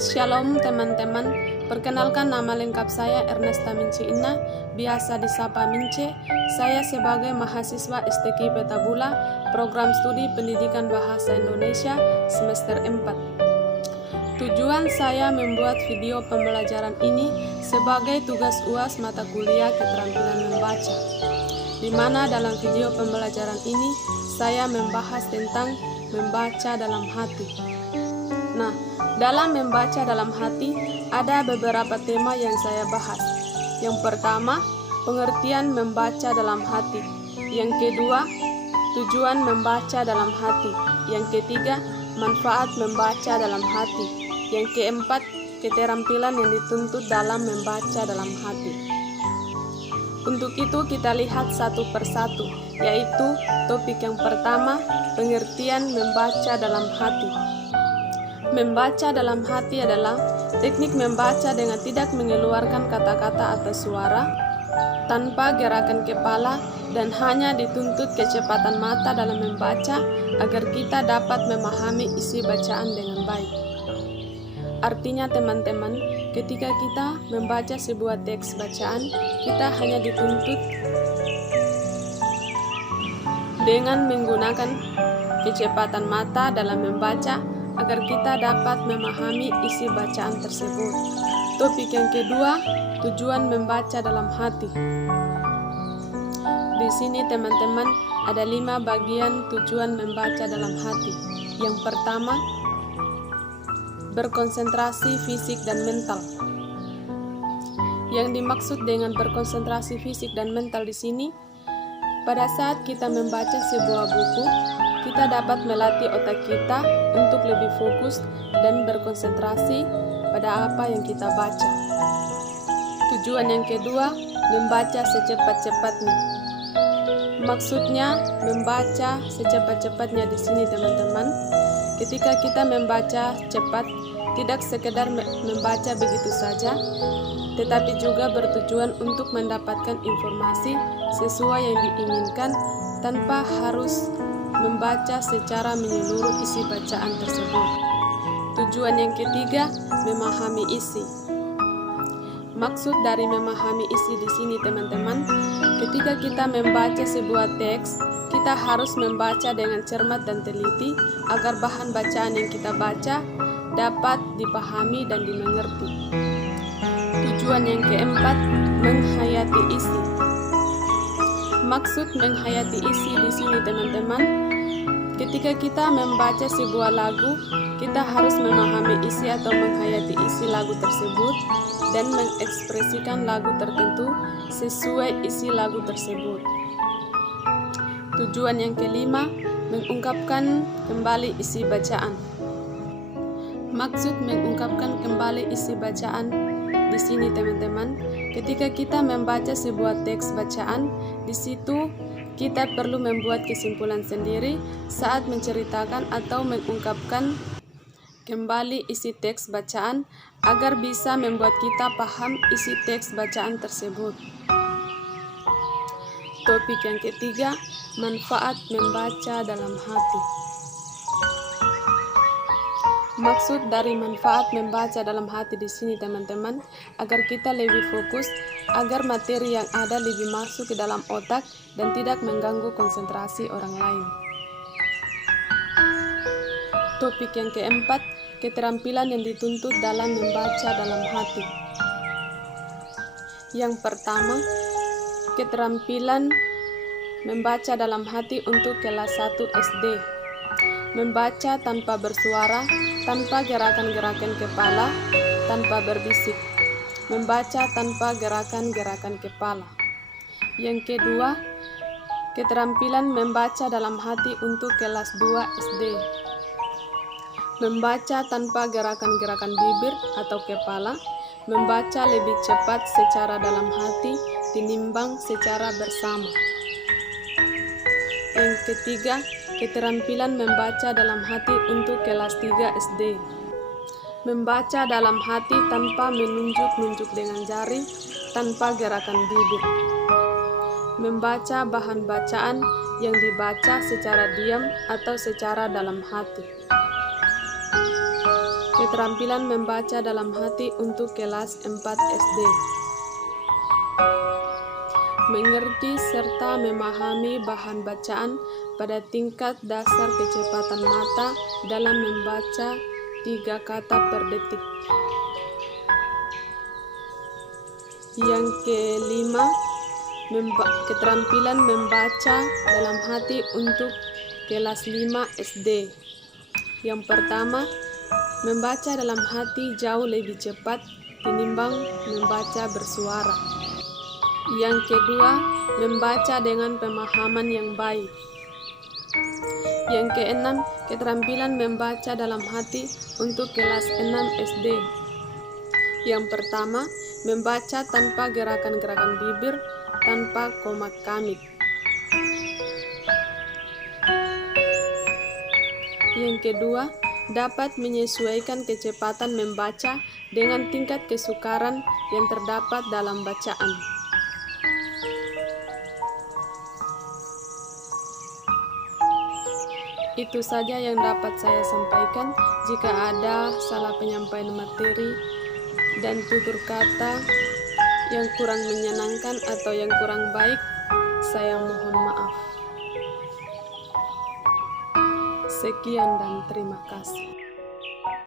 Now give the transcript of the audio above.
Shalom teman-teman, perkenalkan nama lengkap saya Ernesta Mince Ina, biasa disapa Mince. Saya sebagai mahasiswa STKI Petabula, program studi pendidikan bahasa Indonesia semester 4. Tujuan saya membuat video pembelajaran ini sebagai tugas UAS mata kuliah keterampilan membaca, di mana dalam video pembelajaran ini saya membahas tentang membaca dalam hati. Nah, dalam membaca dalam hati ada beberapa tema yang saya bahas. Yang pertama, pengertian membaca dalam hati. Yang kedua, tujuan membaca dalam hati. Yang ketiga, manfaat membaca dalam hati. Yang keempat, keterampilan yang dituntut dalam membaca dalam hati. Untuk itu kita lihat satu persatu, yaitu topik yang pertama, pengertian membaca dalam hati. Membaca dalam hati adalah teknik membaca dengan tidak mengeluarkan kata-kata atau suara, tanpa gerakan kepala, dan hanya dituntut kecepatan mata dalam membaca agar kita dapat memahami isi bacaan dengan baik. Artinya teman-teman, ketika kita membaca sebuah teks bacaan, kita hanya dituntut dengan menggunakan kecepatan mata dalam membaca agar kita dapat memahami isi bacaan tersebut. Topik yang kedua, tujuan membaca dalam hati. Di sini teman-teman ada 5 bagian tujuan membaca dalam hati. Yang pertama, berkonsentrasi fisik dan mental. Yang dimaksud dengan berkonsentrasi fisik dan mental di sini, pada saat kita membaca sebuah buku, kita dapat melatih otak kita untuk lebih fokus dan berkonsentrasi pada apa yang kita baca. Tujuan yang kedua, membaca secepat-cepatnya. Maksudnya membaca secepat-cepatnya di sini teman-teman. Ketika kita membaca cepat, tidak sekedar membaca begitu saja, tetapi juga bertujuan untuk mendapatkan informasi sesuai yang diinginkan tanpa harus membaca secara menyeluruh isi bacaan tersebut. Tujuan yang ketiga, memahami isi. Maksud dari memahami isi di sini teman-teman, ketika kita membaca sebuah teks, kita harus membaca dengan cermat dan teliti agar bahan bacaan yang kita baca dapat dipahami dan dimengerti. Tujuan yang keempat, menghayati isi. Maksud menghayati isi di sini teman-teman, ketika kita membaca sebuah lagu, kita harus memahami isi atau menghayati isi lagu tersebut dan mengekspresikan lagu tertentu sesuai isi lagu tersebut. Tujuan yang kelima, mengungkapkan kembali isi bacaan. Maksud mengungkapkan kembali isi bacaan di sini teman-teman, ketika kita membaca sebuah teks bacaan, di situ kita perlu membuat kesimpulan sendiri saat menceritakan atau mengungkapkan kembali isi teks bacaan agar bisa membuat kita paham isi teks bacaan tersebut. Topik yang ketiga, manfaat membaca dalam hati. Maksud dari manfaat membaca dalam hati di sini teman-teman, agar kita lebih fokus, agar materi yang ada lebih masuk ke dalam otak dan tidak mengganggu konsentrasi orang lain. Topik yang keempat, keterampilan yang dituntut dalam membaca dalam hati. Yang pertama, keterampilan membaca dalam hati untuk kelas 1 SD. Membaca tanpa bersuara, tanpa gerakan-gerakan kepala, tanpa berbisik. Membaca tanpa gerakan-gerakan kepala. Yang kedua, keterampilan membaca dalam hati untuk kelas 2 SD. Membaca tanpa gerakan-gerakan bibir atau kepala, membaca lebih cepat secara dalam hati tinimbang secara bersama. Yang ketiga, keterampilan membaca dalam hati untuk kelas 3 SD. Membaca dalam hati tanpa menunjuk-nunjuk dengan jari, tanpa gerakan bibir. Membaca bahan bacaan yang dibaca secara diam atau secara dalam hati. Keterampilan membaca dalam hati untuk kelas 4 SD. Mengerti serta memahami bahan bacaan pada tingkat dasar kecepatan mata dalam membaca 3 kata per detik. Yang kelima, keterampilan membaca dalam hati untuk kelas 5 SD. Yang pertama, membaca dalam hati jauh lebih cepat tinimbang membaca bersuara. Yang kedua, membaca dengan pemahaman yang baik. Yang keenam, keterampilan membaca dalam hati untuk kelas 6 SD. Yang pertama, membaca tanpa gerakan-gerakan bibir, tanpa koma kamit. Yang kedua, dapat menyesuaikan kecepatan membaca dengan tingkat kesukaran yang terdapat dalam bacaan. Itu saja yang dapat saya sampaikan. Jika ada salah penyampaian materi dan tutur kata yang kurang menyenangkan atau yang kurang baik, saya mohon maaf. Sekian dan terima kasih.